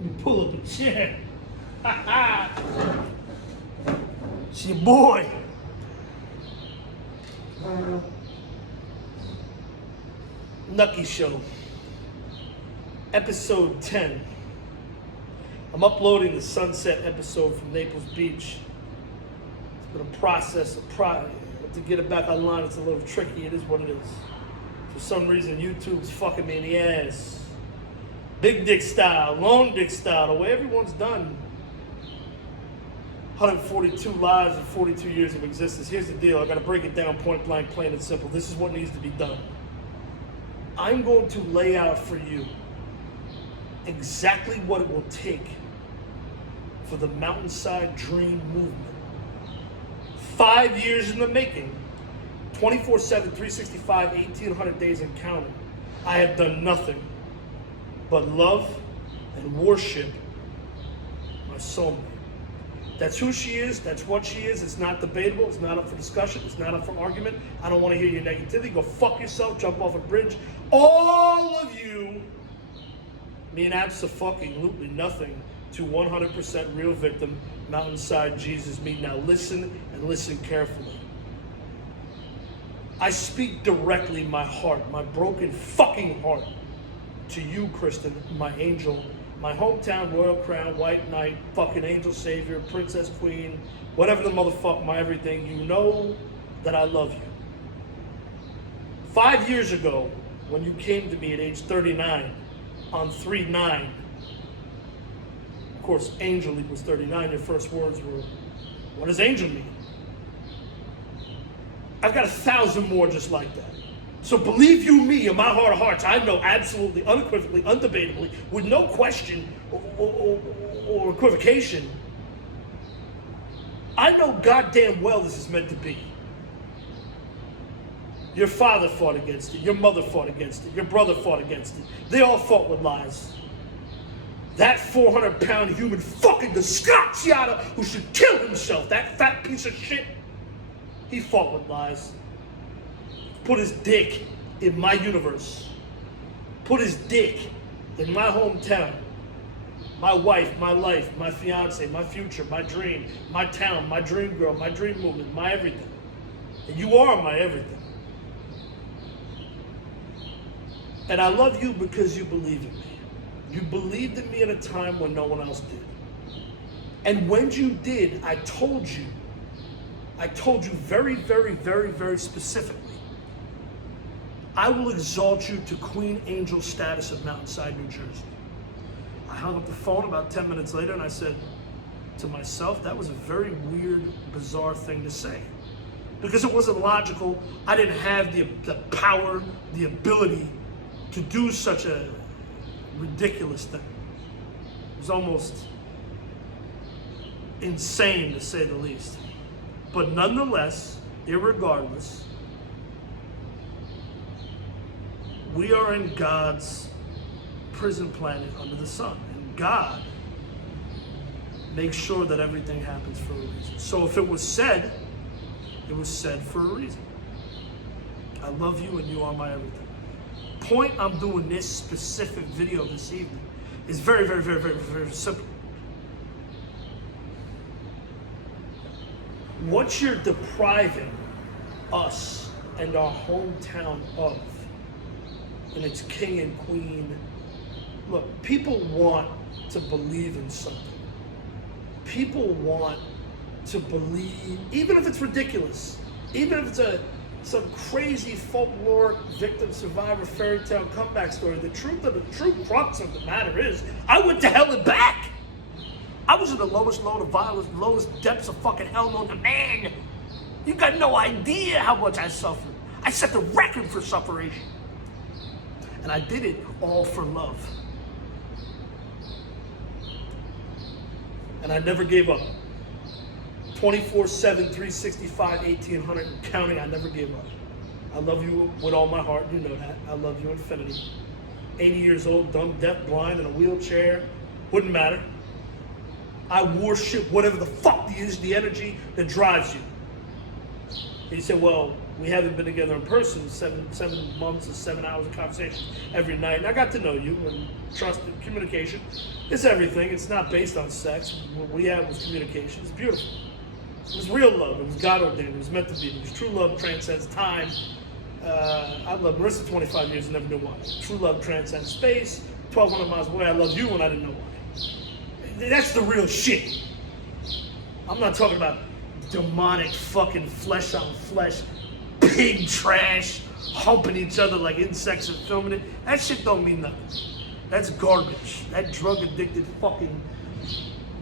Let me pull up a chair. It's your boy. Nucky Show. Episode 10. I'm uploading the sunset episode from Naples Beach. It's been a process to get it back online. It's a little tricky. It is what it is. For some reason, YouTube's fucking me in the ass. Big dick style, long dick style, the way everyone's done. 142 lives and 42 years of existence. Here's the deal. I got to break it down point blank, plain and simple. This is what needs to be done. I'm going to lay out for you exactly what it will take for the Mountainside Dream movement. 5 years in the making, 24/7, 365, 1,800 days and counting. I have done nothing but love and worship my soulmate. That's who she is, that's what she is. It's not debatable, it's not up for discussion, it's not up for argument. I don't want to hear your negativity. Go fuck yourself, jump off a bridge. All of you mean absolutely nothing to 100% real victim, Mountainside Jesus me. Now listen and listen carefully. I speak directly my heart, my broken fucking heart, to you, Kristin, my angel, my hometown royal crown, white knight, fucking angel savior, princess queen, whatever the motherfuck, my everything. You know that I love you. 5 years ago, when you came to me at age 39 on 3/9, of course, angel equals 39. Your first words were, what does angel mean? I've got 1,000 more just like that. So believe you me, in my heart of hearts, I know absolutely, unequivocally, undebatably, with no question or equivocation, I know goddamn well this is meant to be. Your father fought against it, your mother fought against it, your brother fought against it. They all fought with lies. That 400-pound human fucking disgraciada who should kill himself, that fat piece of shit, he fought with lies. Put his dick in my universe. Put his dick in my hometown. My wife, my life, my fiance, my future, my dream, my town, my dream girl, my dream movement, my everything. And you are my everything. And I love you because you believe in me. You believed in me at a time when no one else did. And when you did, I told you very, very, very, very specifically, I will exalt you to Queen Angel status of Mountainside, New Jersey. I hung up the phone about 10 minutes later and I said to myself, that was a very weird, bizarre thing to say. Because it wasn't logical. I didn't have the power, the ability to do such a ridiculous thing. It was almost insane, to say the least. But nonetheless, irregardless, we are in God's prison planet under the sun. And God makes sure that everything happens for a reason. So if it was said for a reason. I love you and you are my everything. Point I'm doing this specific video this evening is very, very, very, very, very simple. What you're depriving us and our hometown of, and its king and queen. Look, people want to believe in something. People want to believe, even if it's ridiculous, even if it's some crazy folkloric victim survivor fairy tale comeback story. The true crux of the matter is, I went to hell and back. I was in the lowest load of violence, lowest depths of fucking hell known to man. You got no idea how much I suffered. I set the record for suffering. And I did it all for love. And I never gave up. 24/7, 365, 1,800 and counting, I never gave up. I love you with all my heart, you know that. I love you infinity. 80 years old, dumb, deaf, blind, in a wheelchair, wouldn't matter. I worship whatever the fuck is the energy that drives you. He said, well, we haven't been together in person 7 months or 7 hours of conversation every night. And I got to know you, and trust and communication is everything. It's not based on sex. What we have was communication. It's beautiful. It was real love. It was God ordained. It was meant to be. It was true love transcends time. I love Marissa 25 years and never knew why. True love transcends space. 1,200 miles away, I love you when I didn't know why. That's the real shit. I'm not talking about demonic fucking flesh on flesh, pig trash, humping each other like insects and filming it. That shit don't mean nothing. That's garbage. That drug addicted fucking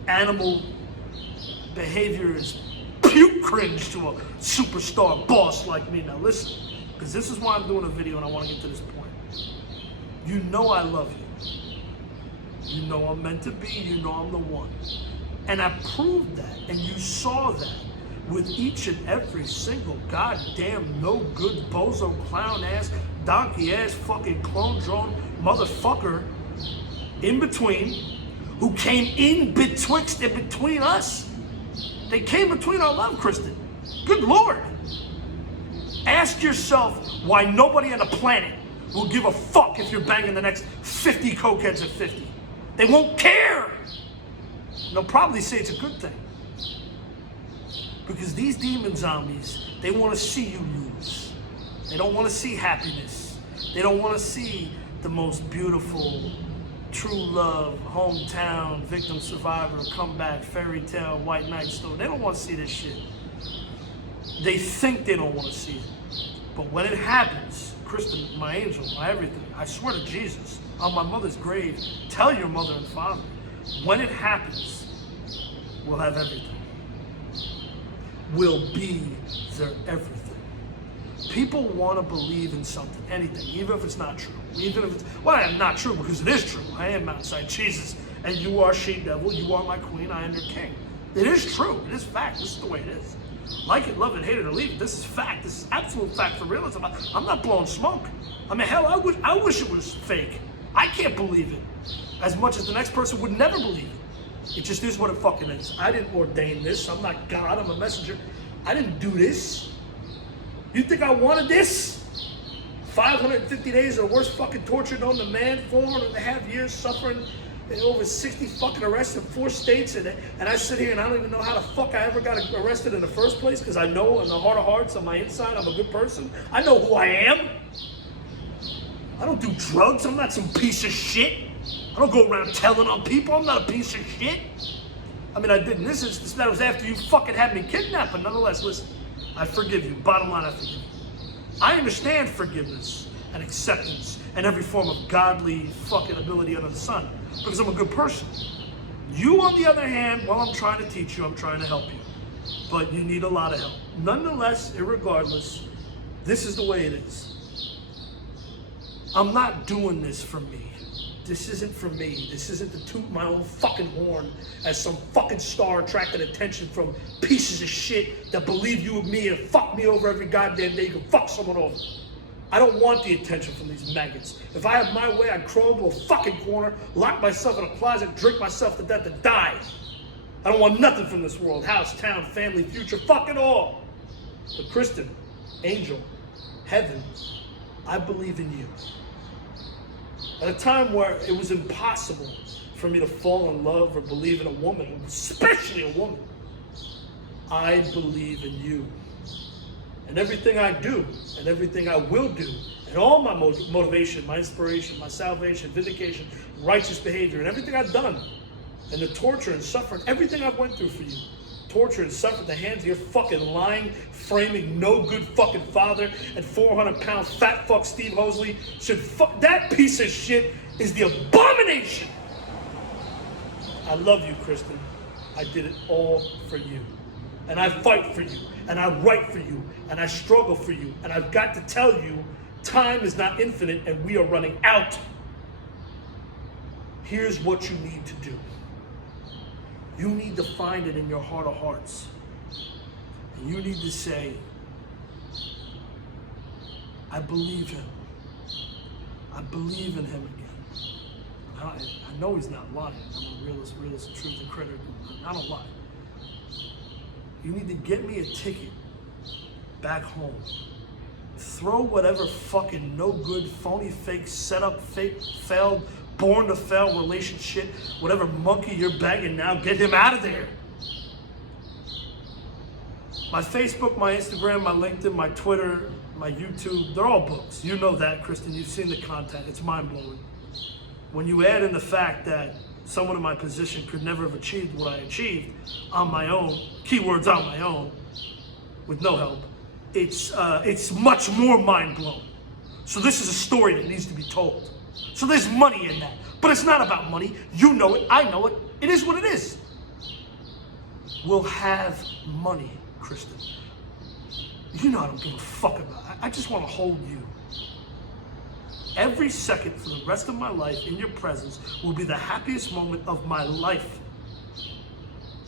animal behavior is puke cringe to a superstar boss like me. Now listen, because this is why I'm doing a video and I want to get to this point. You know I love you. You know I'm meant to be. You know I'm the one. And I proved that, and you saw that with each and every single goddamn no good bozo clown ass donkey ass fucking clone drone motherfucker in between, who came in betwixt and between us. They came between our love, Kristin. Good Lord. Ask yourself why nobody on the planet will give a fuck if you're banging the next 50 cokeheads at 50. They won't care. They'll probably say it's a good thing. Because these demon zombies, they want to see you lose. They don't want to see happiness. They don't want to see the most beautiful, true love, hometown, victim, survivor, comeback, fairy tale, white knight story. They don't want to see this shit. They think they don't want to see it. But when it happens, Kristin, my angel, my everything, I swear to Jesus, on my mother's grave, tell your mother and father, when it happens, we'll have everything. We'll be their everything. People want to believe in something, anything, even if it's not true. Even if it's, well, not true because it is true. I am outside Jesus, and you are she-devil, you are my queen, I am your king. It is true, it is fact, this is the way it is. Like it, love it, hate it, or leave it, this is fact, this is absolute fact for realism. I'm not blowing smoke. I mean, hell, I wish it was fake. I can't believe it as much as the next person would never believe it. It just is what it fucking is. I didn't ordain this. I'm not God. I'm a messenger. I didn't do this. You think I wanted this? 550 days of the worst fucking torture known to man, 4.5 years suffering, and over 60 fucking arrests in 4 states, and I sit here and I don't even know how the fuck I ever got arrested in the first place, because I know in the heart of hearts on my inside I'm a good person. I know who I am. I don't do drugs. I'm not some piece of shit. I don't go around telling on people. I'm not a piece of shit. I mean, I did in this instance. That was after you fucking had me kidnapped. But nonetheless, listen, I forgive you. Bottom line, I forgive you. I understand forgiveness and acceptance and every form of godly fucking ability under the sun because I'm a good person. You, on the other hand, while I'm trying to teach you, I'm trying to help you. But you need a lot of help. Nonetheless, irregardless, this is the way it is. I'm not doing this for me. This isn't for me. This isn't to toot my own fucking horn as some fucking star attracting attention from pieces of shit that believe you and me and fuck me over every goddamn day. You can fuck someone over. I don't want the attention from these maggots. If I had my way, I'd crawl into a fucking corner, lock myself in a closet, drink myself to death and die. I don't want nothing from this world. House, town, family, future, fuck it all. But Kristin, angel, heaven, I believe in you. At a time where it was impossible for me to fall in love or believe in a woman, especially a woman, I believe in you. And everything I do, and everything I will do, and all my motivation, my inspiration, my salvation, vindication, righteous behavior, and everything I've done, and the torture and suffering, everything I've went through for you, torture and suffer at the hands of your fucking lying, framing, no good fucking father and 400-pound fat fuck Steve Hosley should fuck. That piece of shit is the abomination. I love you, Kristin. I did it all for you. And I fight for you. And I write for you. And I struggle for you. And I've got to tell you, time is not infinite and we are running out. Here's what you need to do. You need to find it in your heart of hearts. And you need to say, I believe him. I believe in him again. I know he's not lying. I'm a realist, truth, and critic. I don't lie. You need to get me a ticket back home. Throw whatever fucking no good, phony, fake, setup, fake, failed, born to fail relationship, whatever monkey you're bagging now, get him out of there. My Facebook, my Instagram, my LinkedIn, my Twitter, my YouTube, they're all books. You know that, Kristen. You've seen the content. It's mind-blowing. When you add in the fact that someone in my position could never have achieved what I achieved on my own, keywords on my own, with no help, it's much more mind-blowing. So this is a story that needs to be told. So there's money in that. But it's not about money. You know it. I know it. It is what it is. We'll have money, Kristen. You know I don't give a fuck about it. I just want to hold you. Every second for the rest of my life in your presence will be the happiest moment of my life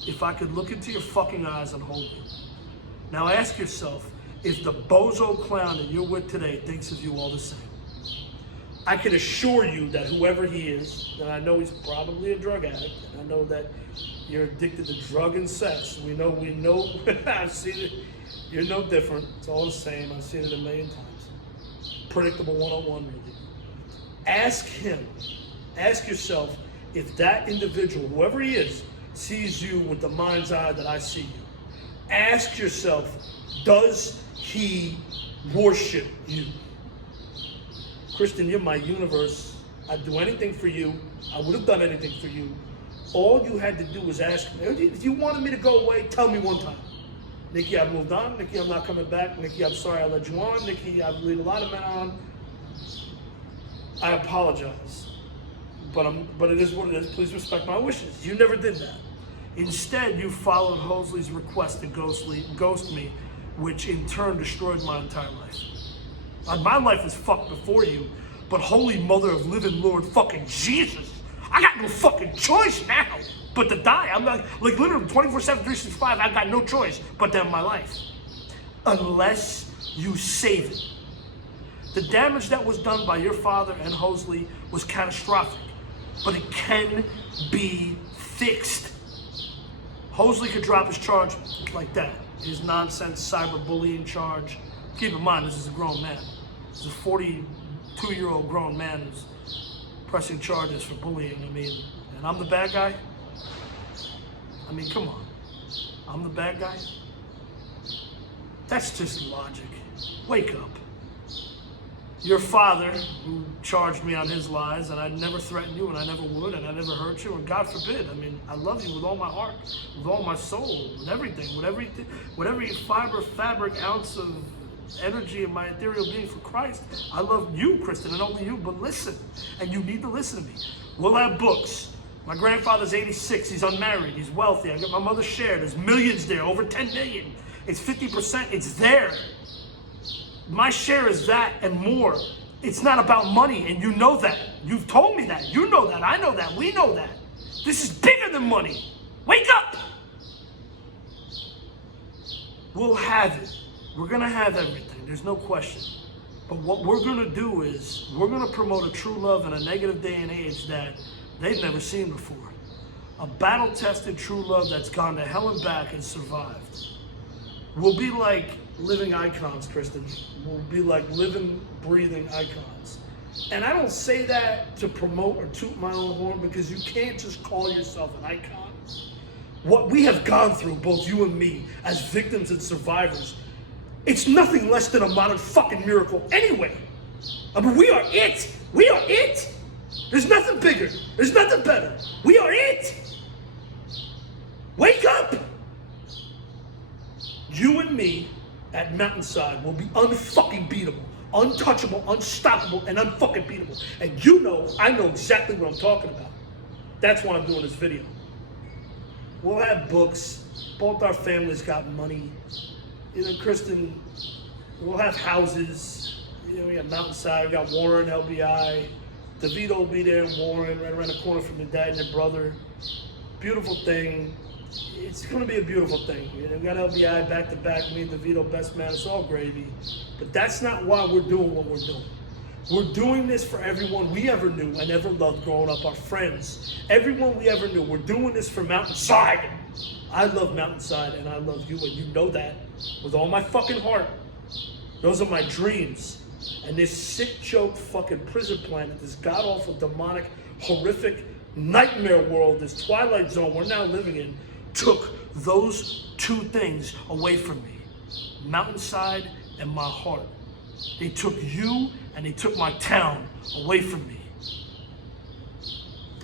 if I could look into your fucking eyes and hold you. Now ask yourself if the bozo clown that you're with today thinks of you all the same. I can assure you that whoever he is, and I know he's probably a drug addict, and I know that you're addicted to drug and sex. We know, I've seen it. You're no different. It's all the same. I've seen it a million times. Predictable one-on-one, really. Ask him, ask yourself if that individual, whoever he is, sees you with the mind's eye that I see you. Ask yourself, does he worship you? Kristen, you're my universe. I'd do anything for you. I would have done anything for you. All you had to do was ask me. If you wanted me to go away, tell me one time. Nikki, I've moved on. Nikki, I'm not coming back. Nikki, I'm sorry I led you on. Nikki, I've led a lot of men on. I apologize. But it is what it is. Please respect my wishes. You never did that. Instead, you followed Hosley's request to ghost me, which in turn destroyed my entire life. My life was fucked before you, but holy mother of living Lord fucking Jesus, I got no fucking choice now but to die. I'm like literally 24/7, 365, I got no choice but to end my life. Unless you save it. The damage that was done by your father and Hosley was catastrophic, but it can be fixed. Hosley could drop his charge like that. His nonsense cyberbullying charge. Keep in mind, this is a grown man. This is a 42-year-old grown man who's pressing charges for bullying. I mean, and I'm the bad guy? I mean, come on. I'm the bad guy? That's just logic. Wake up. Your father, who charged me on his lies, and I never threatened you, and I never would, and I never hurt you, and God forbid, I mean, I love you with all my heart, with all my soul, with everything, with every fiber, fabric, ounce of energy in my ethereal being for Christ. I love you, Kristen, and only you, but listen, and you need to listen to me. We'll have books. My grandfather's 86, he's unmarried, he's wealthy, I got my mother's share, there's millions there, over 10 million. It's 50%, it's there. My share is that and more. It's not about money, and you know that. You've told me that. You know that. I know that. We know that. This is bigger than money. Wake up! We'll have it. We're going to have everything. There's no question. But what we're going to do is we're going to promote a true love in a negative day and age that they've never seen before. A battle-tested true love that's gone to hell and back and survived. We'll be like living icons, Kristen. We'll be like living, breathing icons. And I don't say that to promote or toot my own horn, because you can't just call yourself an icon. What we have gone through, both you and me, as victims and survivors, it's nothing less than a modern fucking miracle anyway. I mean, we are it. We are it. There's nothing bigger. There's nothing better. We are it. Wake up. You and me at Mountainside will be unfucking beatable, untouchable, unstoppable, and unfucking beatable. And you know, I know exactly what I'm talking about. That's why I'm doing this video. We'll have books. Both our families got money. You know, Kristen, we'll have houses. You know, we got Mountainside, we got Warren, LBI. DeVito will be there in Warren, right around the corner from your dad and your brother. Beautiful thing. It's going to be a beautiful thing. You know, we got LBI back to back, me and DeVito, best man. It's all gravy. But that's not why we're doing what we're doing. We're doing this for everyone we ever knew and ever loved growing up, our friends. Everyone we ever knew. We're doing this for Mountainside. I love Mountainside and I love you, and you know that with all my fucking heart. Those are my dreams. And this sick joke fucking prison planet, this god-awful, demonic, horrific nightmare world, this twilight zone we're now living in, took those two things away from me. Mountainside and my heart. They took you and they took my town away from me.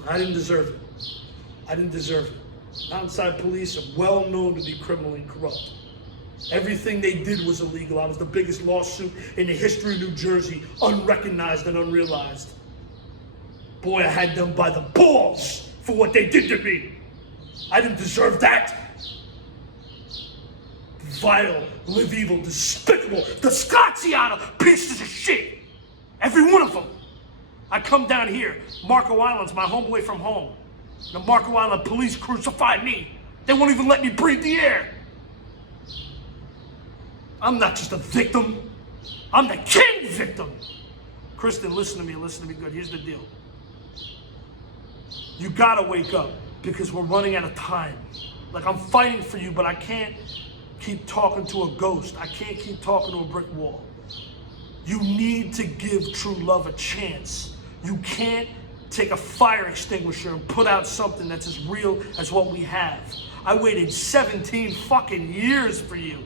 I didn't deserve it. I didn't deserve it. Mountainside police are well known to be criminally corrupt. Everything they did was illegal. I was the biggest lawsuit in the history of New Jersey, unrecognized and unrealized. Boy, I had them by the balls for what they did to me. I didn't deserve that. Vile, live evil, despicable, DESGRACIADA pieces of shit. Every one of them. I come down here, Marco Island's my home away from home. The Marco Island police crucified me. They won't even let me breathe the air. I'm not just a victim. I'm the king victim. Kristin, listen to me good. Here's the deal. You gotta wake up because we're running out of time. Like, I'm fighting for you, but I can't keep talking to a ghost. I can't keep talking to a brick wall. You need to give true love a chance. You can't take a fire extinguisher and put out something that's as real as what we have. I waited 17 fucking years for you.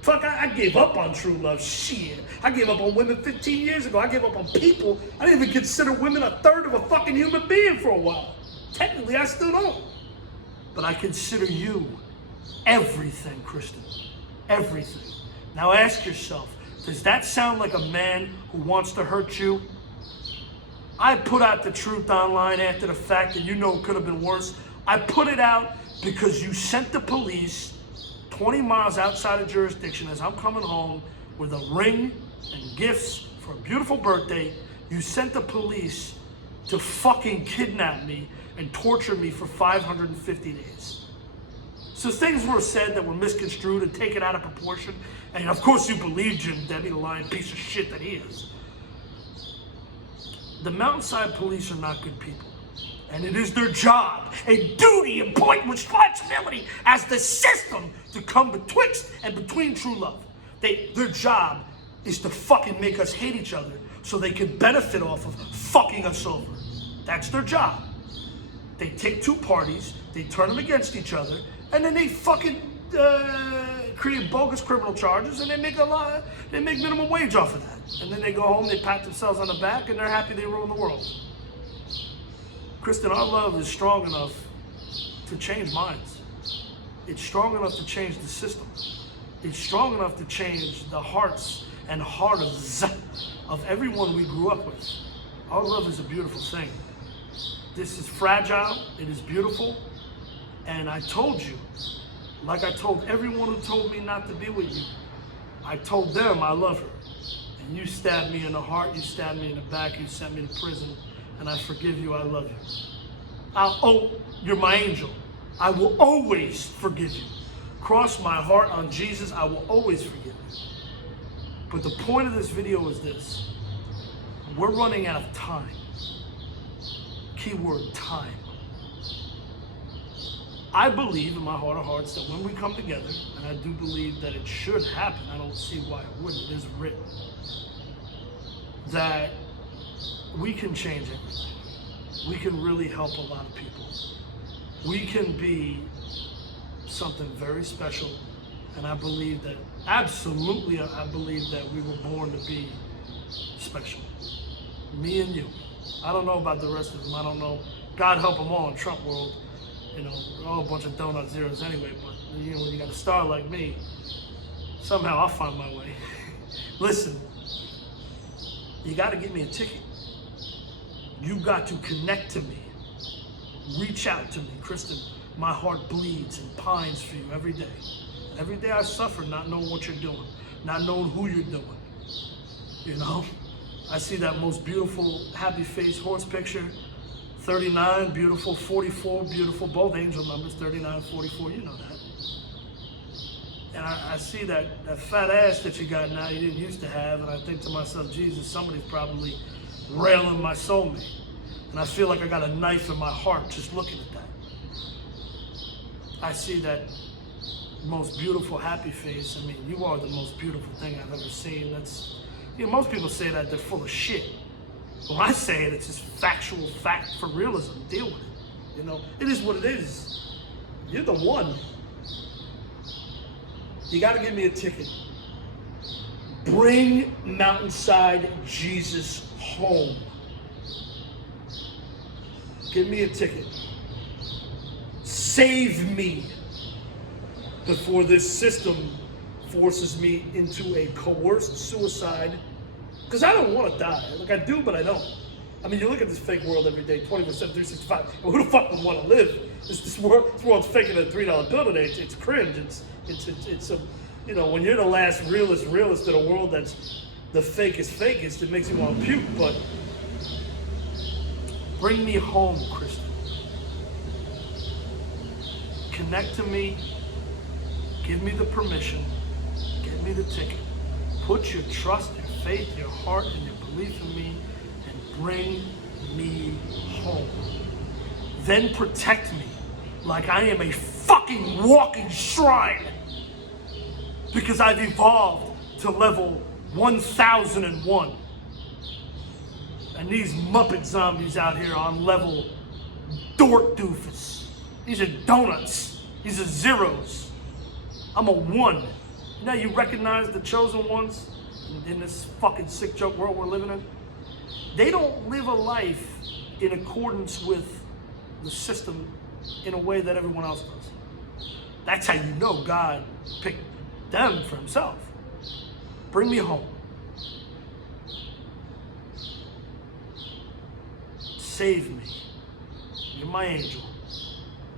Fuck, I gave up on true love. Shit. I gave up on women 15 years ago. I gave up on people. I didn't even consider women a third of a fucking human being for a while. Technically, I still don't. But I consider you everything, Kristin. Everything. Now ask yourself, does that sound like a man who wants to hurt you? I put out the truth online after the fact, and you know it could have been worse. I put it out because you sent the police 20 miles outside of jurisdiction as I'm coming home with a ring and gifts for a beautiful birthday. You sent the police to fucking kidnap me and torture me for 550 days. So things were said that were misconstrued and taken out of proportion. And of course you believed Jim Debbie, the lying piece of shit that he is. The Mountainside police are not good people. And it is their job, a duty, important responsibility as the system to come betwixt and between true love. Their job is to fucking make us hate each other so they can benefit off of fucking us over. That's their job. They take two parties, they turn them against each other, and then they fucking create bogus criminal charges, and they make minimum wage off of that. And then they go home, they pat themselves on the back, and they're happy they ruined the world. Kristin, our love is strong enough to change minds. It's strong enough to change the system. It's strong enough to change the hearts and hearts of everyone we grew up with. Our love is a beautiful thing. This is fragile, it is beautiful, and I told you, like I told everyone who told me not to be with you, I told them I love her. And you stabbed me in the heart, you stabbed me in the back, you sent me to prison, and I forgive you, I love you. You're my angel. I will always forgive you. Cross my heart on Jesus, I will always forgive you. But the point of this video is this. We're running out of time. Keyword, time. I believe in my heart of hearts that when we come together, and I do believe that it should happen, I don't see why it wouldn't, it is written, that we can change everything. We can really help a lot of people. We can be something very special, and I believe that, absolutely, I believe that we were born to be special. Me and you. I don't know about the rest of them. I don't know. God help them all in Trump world. You know, we're all a bunch of donut zeros anyway, but you know, when you got a star like me, somehow I'll find my way. Listen, you got to get me a ticket. You got to connect to me. Reach out to me. Kristin, my heart bleeds and pines for you every day. Every day I suffer not knowing what you're doing, not knowing who you're doing. You know? I see that most beautiful, happy face horse picture. 39, beautiful, 44, beautiful, both angel numbers, 39, 44, you know that. And I see that fat ass that you got now you didn't used to have, and I think to myself, Jesus, somebody's probably railing my soulmate. And I feel like I got a knife in my heart just looking at that. I see that most beautiful happy face. I mean, you are the most beautiful thing I've ever seen. That's, you know, most people say that they're full of shit. When I say it, it's just factual fact for realism. Deal with it. You know, it is what it is. You're the one. You got to give me a ticket. Bring Mountainside Jesus home. Give me a ticket. Save me before this system forces me into a coerced suicide. Because I don't want to die. Like, I do, but I don't. I mean, you look at this fake world every day, 24/7, 365. Who the fuck would want to live? This world's faking a $3 bill today. It's cringe. It's a, you know, when you're the last realist in a world that's the fakest, it makes you want to puke. But bring me home, Kristin. Connect to me. Give me the permission. Give me the ticket. Put your trust, your faith, your heart, and your belief in me, and bring me home. Then protect me like I am a fucking walking shrine, because I've evolved to level 1001. And these Muppet zombies out here are on level dork doofus. These are donuts. These are zeros. I'm a 1. Now you recognize the chosen ones in this fucking sick joke world we're living in? They don't live a life in accordance with the system in a way that everyone else does. That's how you know God picked them for himself. Bring me home. Save me. You're my angel.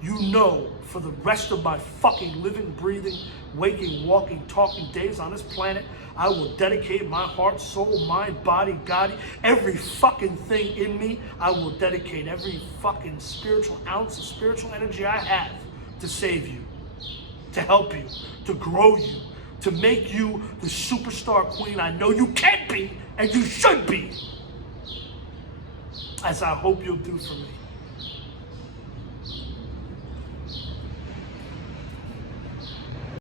You know, for the rest of my fucking living, breathing, waking, walking, talking days on this planet, I will dedicate my heart, soul, mind, body, God, every fucking thing in me. I will dedicate every fucking spiritual ounce of spiritual energy I have to save you, to help you, to grow you, to make you the superstar queen I know you can be and you should be, as I hope you'll do for me.